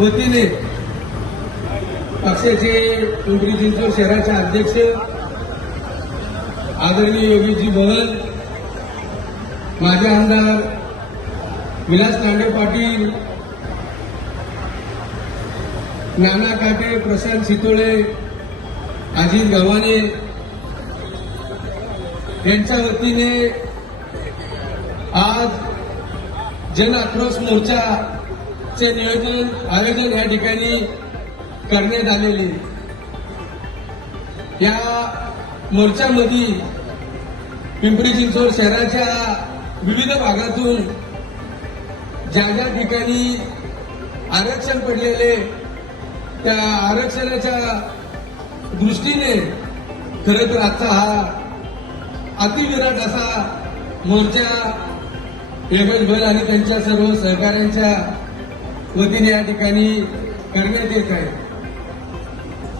वतीने पक्षाचे पिंपरी चिंचवड शहराचे अध्यक्ष आदरणीय योगीजी बहल माझे आमदार विलास तांडे पाटील नाना काटे प्रशांत सितोळे अजित गव्हाणे यांच्या वतीने आज जन आक्रोश चे नियोजन आयोजन या ठिकाणी करण्यात आलेले. या मोर्चामध्ये पिंपरी चिंचवड शहराच्या विविध भागातून ज्या ज्या ठिकाणी आरक्षण पडलेले त्या आरक्षणाच्या दृष्टीने खरं तर आजचा हा अतिविराट असा मोर्चा योगेश भर आणि त्यांच्या सर्व सहकाऱ्यांच्या वतीने या ठिकाणी करण्यात येत आहे.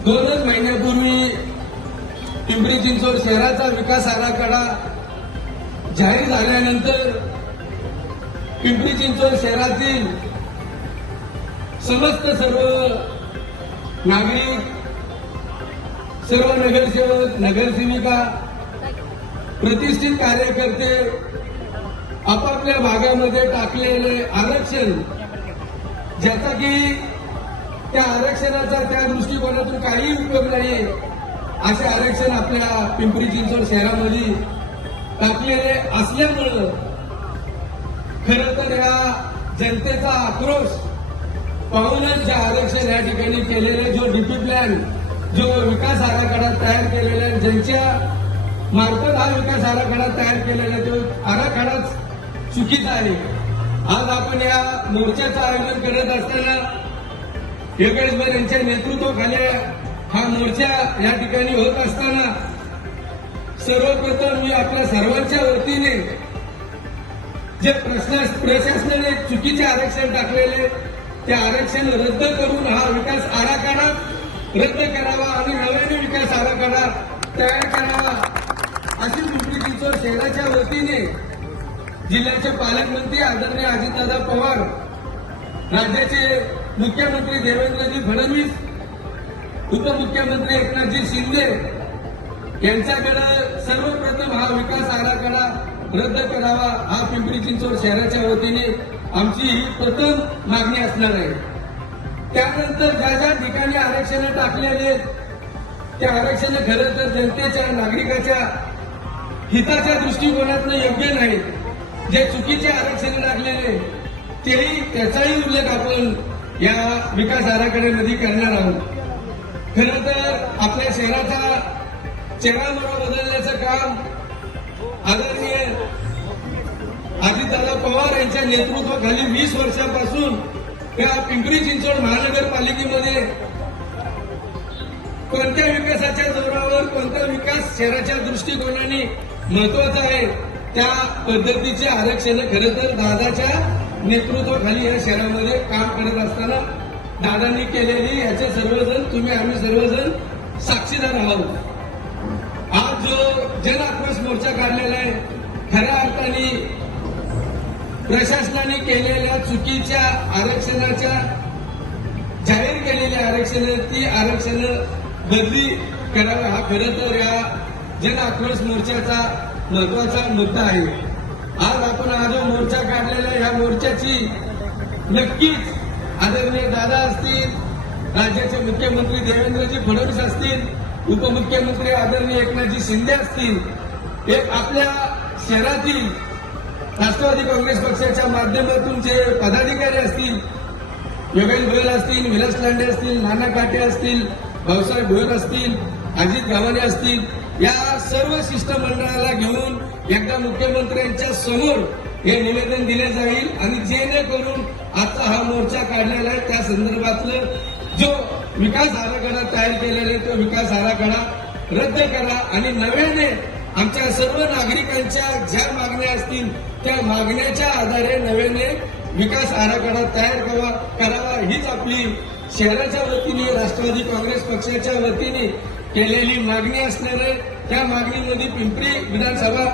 दोनच महिन्यापूर्वी पिंपरी चिंचवड शहराचा विकास आराखडा जाहीर झाल्यानंतर पिंपरी चिंचवड शहरातील समस्त सर्व नागरिक सर्व नगरसेवक नगरसेविका प्रतिष्ठित कार्यकर्ते आपापल्या भागामध्ये टाकलेले आरक्षण ज्याचा की त्या आरक्षणाचा त्या दृष्टिकोनातून काही उपयोग नाही असे आरक्षण आपल्या पिंपरी चिंचवड शहरामध्ये टाकलेले असल्यामुळं खरं तर या जनतेचा आक्रोश पाहूनच जे आरक्षण या ठिकाणी केलेले जो डीपी प्लॅन जो विकास आराखडा तयार केलेला आहे, ज्यांच्या मार्फत हा विकास आराखडा तयार केलेला आहे, तो आराखडाच चुकीचा आहे. आज आपण या मोर्चाचं आयोजन करत असताना योगेशभर यांच्या नेतृत्वाखाली हा मोर्चा या ठिकाणी होत असताना सर्वप्रथम मी आपल्या सर्वांच्या वतीने जे प्रश्न प्रशासनाने चुकीचे आरक्षण टाकलेले ते आरक्षण रद्द करून हा विकास आराखडा रद्द करावा आणि नव्याने विकास आराखडा तयार करावा अशी पिंपरी शहराच्या वतीने जिल्ह्याचे पालकमंत्री आदरणीय अजितदादा पवार राज्याचे मुख्यमंत्री देवेंद्रजी फडणवीस उपमुख्यमंत्री एकनाथजी शिंदे यांच्याकडे सर्वप्रथम हा विकास आराखडा रद्द करावा हा पिंपरी चिंचवड शहराच्या वतीने आमची ही प्रथम मागणी असणार आहे. त्यानंतर ज्या ज्या ठिकाणी आरक्षण टाकलेले आहेत, ते आरक्षण खरं तर जनतेच्या नागरिकाच्या हिताच्या दृष्टिकोनातनं योग्य नाही जे चुकीचे आरक्षण टाकलेले तेही त्याचाही उल्लेख आपण या विकास आराखड्यामध्ये करणार आहोत. खरं तर आपल्या शहराचा चेहरामोहरा बदलण्याचं काम आदरणीय अजितदादा पवार यांच्या नेतृत्वाखाली वीस वर्षापासून या पिंपरी चिंचवड महानगरपालिकेमध्ये कोणत्या विकासाच्या जोरावर कोणता विकास शहराच्या दृष्टिकोनाने महत्त्वाचा आहे त्या पद्धतीचे आरक्षण खरं तर दादाच्या नेतृत्वाखाली या शहरामध्ये काम करत असताना दादांनी केलेली याचे सर्वजण तुम्ही आम्ही सर्वजण साक्षीदार आहोत. आज जो जन आक्रोश मोर्चा काढलेला आहे खऱ्या अर्थाने प्रशासनाने केलेल्या चुकीच्या आरक्षणाच्या जाहीर केलेल्या आरक्षण ती आरक्षण बदली करावी हा खरं तर या जन आक्रोश मोर्चाचा महत्त्वाचा मुद्दा आहे. आज आपण हा जो मोर्चा काढलेला या मोर्चाची नक्कीच आदरणीय दादा असतील राज्याचे मुख्यमंत्री देवेंद्रजी फडणवीस असतील उपमुख्यमंत्री आदरणीय एकनाथजी शिंदे असतील एक आपल्या शहरातील राष्ट्रवादी काँग्रेस पक्षाच्या माध्यमातून जे पदाधिकारी असतील योगेश गोयल असतील विलास लांडे असतील नाना काटे असतील भाऊसाहेब भोयर असतील अजित गावाने असतील या सर्व शिष्टमंडळाला घेऊन एकदा मुख्यमंत्र्यांच्या समोर हे निवेदन दिले जाईल आणि जेणेकरून आजचा हा मोर्चा काढलेला आहे. त्या संदर्भातलं जो विकास आराखडा तयार केलेला आहे तो विकास आराखडा रद्द करा आणि नव्याने आमच्या सर्व नागरिकांच्या ज्या मागण्या असतील त्या मागण्याच्या आधारे नव्याने विकास आराखडा तयार करावा करावा. हीच आपली शहराच्या वतीने राष्ट्रवादी काँग्रेस पक्षाच्या वतीने केलेली मागणी असणार आहे त्या मागणीमध्ये पिंपरी विधानसभा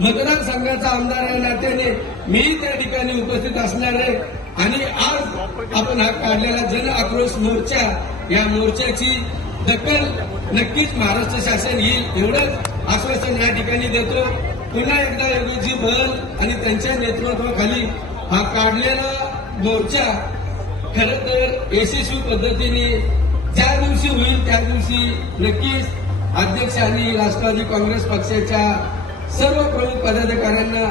मतदारसंघाचा आमदार या नात्याने मी त्या ठिकाणी उपस्थित असणार आहे आणि आज आपण हा काढलेला जन आक्रोश मोर्चा या मोर्चाची दखल नक्कीच महाराष्ट्र शासन येईल एवढंच आश्वासन या ठिकाणी देतो. पुन्हा एकदा योगीजी बल आणि त्यांच्या नेतृत्वाखाली हा काढलेला मोर्चा खर तर यशस्वी पद्धतीने ज्या दिवशी होईल त्या दिवशी नक्कीच अध्यक्ष आणि राष्ट्रवादी काँग्रेस पक्षाच्या सर्व प्रमुख पदाधिकाऱ्यांना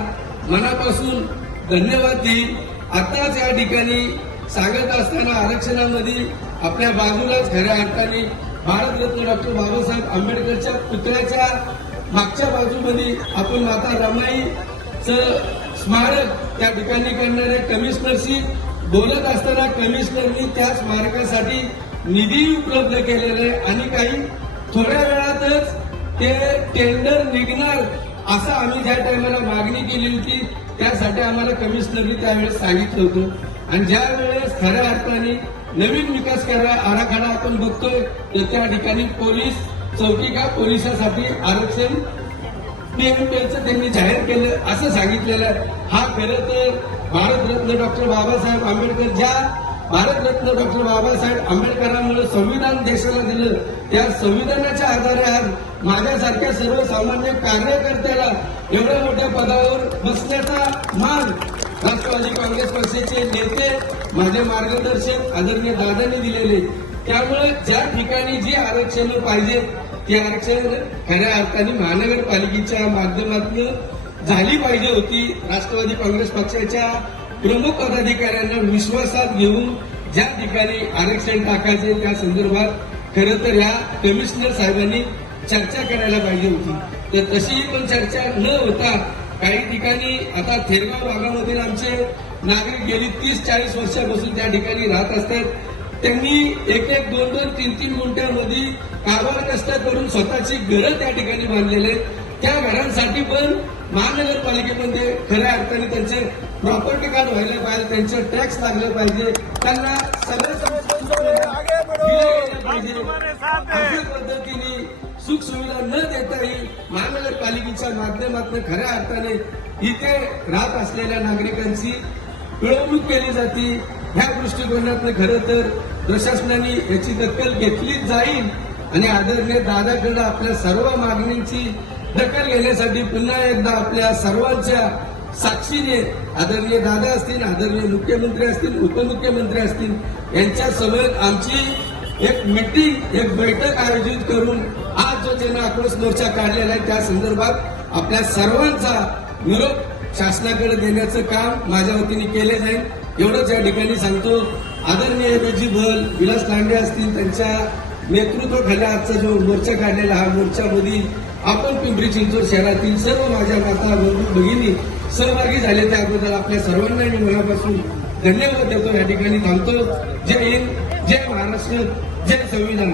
मनापासून धन्यवाद देईल. आताच या ठिकाणी सांगत असताना आरक्षणामध्ये आपल्या बाजूलाच खऱ्या अर्थाने भारतरत्न डॉक्टर बाबासाहेब आंबेडकरच्या पुतळ्याच्या मागच्या बाजूमध्ये आपण माता रमाईचं स्मारक त्या ठिकाणी करणाऱ्या कमिशनरशी बोलत असताना कमिशनरनी त्या स्मारकासाठी निधी उपलब्ध केलेला आहे आणि काही थोड्या वेळातच ते टेंडर निघणार असं आम्ही ज्या टायमाला मागणी केली होती त्यासाठी आम्हाला कमिशनरनी त्यावेळेस सांगितलं होतं. आणि ज्या वेळेस खऱ्या अर्थाने नवीन विकास करायला आराखडा आपण बघतोय तर त्या ठिकाणी पोलीस चौकी का पोलिसासाठी आरक्षण पीएमपीएलचं त्यांनी जाहीर केलं असं सांगितलेलं आहे. हा खरं तर भारतरत्न डॉक्टर बाबासाहेब आंबेडकर ज्या भारतरत्न डॉक्टर बाबासाहेब आंबेडकरांमुळे संविधान देशाला दिलं. त्या संविधानाच्या आधारे आज माझ्यासारख्या सर्वसामान्य कार्यकर्त्याला एवढ्या मोठ्या पदावर बसण्याचा मान राष्ट्रवादी काँग्रेस पक्षाचे नेते माझे मार्गदर्शक आदरणीय दादांनी दिलेले. त्यामुळे ज्या ठिकाणी जी आरक्षण पाहिजे ती आरक्षण खऱ्या अर्थाने महानगरपालिकेच्या माध्यमातून झाली पाहिजे होती. राष्ट्रवादी काँग्रेस पक्षाच्या प्रमुख पदाधिकाऱ्यांना विश्वासात घेऊन ज्या ठिकाणी आरक्षण टाकायचे त्या संदर्भात खरं तर या कमिशनर साहेबांनी चर्चा करायला पाहिजे होती तर तशीही पण चर्चा न होता काही ठिकाणी आता थेरगाव भागामधील आमचे नागरिक गेली तीस चाळीस वर्षापासून त्या ठिकाणी राहत असतात त्यांनी एक एक दोन दोन तीन तीन गुंठ्यामध्ये कारभार कष्ट करून स्वतःची घरं त्या ठिकाणी बांधलेले आहेत. त्या घरांसाठी पण महानगरपालिकेमध्ये खऱ्या अर्थाने त्यांचे प्रॉपर्टी कार्ड व्हायला पाहिजे त्यांचं टॅक्स लागलं पाहिजे त्यांना सगळं समजून दिलं पाहिजे. अशा पद्धतीने सुख सुविधा न देताही महानगरपालिकेच्या माध्यमातून खऱ्या अर्थाने इथे राहत असलेल्या नागरिकांची पिळवणूक केली जाते. ह्या दृष्टिकोनातनं खरं तर प्रशासनाने याची दखल घेतलीच जाईल. आणि आदरणीय दादाकडे आपल्या सर्व मागणींची दखल घेण्यासाठी पुन्हा एकदा आपल्या सर्वांच्या साक्षीने आदरणीय दादा असतील आदरणीय मुख्यमंत्री असतील उपमुख्यमंत्री असतील यांच्या समवेत आमची एक मीटिंग एक बैठक आयोजित करून आज जो जन आक्रोश मोर्चा काढलेला आहे त्या संदर्भात आपल्या सर्वांचा निरोप शासनाकडे देण्याचं काम माझ्या वतीने केले जाईल. एवढंच या ठिकाणी सांगतो. आदरणीय बेजी भल विलास लांडे असतील त्यांच्या नेतृत्वाखाली आजचा जो मोर्चा काढलेला हा मोर्चामधील आपण पिंपरी चिंचवड शहरातील सर्व माझ्या माता बंधू भगिनी सहभागी झाले त्याबद्दल आपल्या सर्वांना मी मनापासून धन्यवाद देतो. या ठिकाणी थांबतो. जय हिंद जय महाराष्ट्र जय संविधान.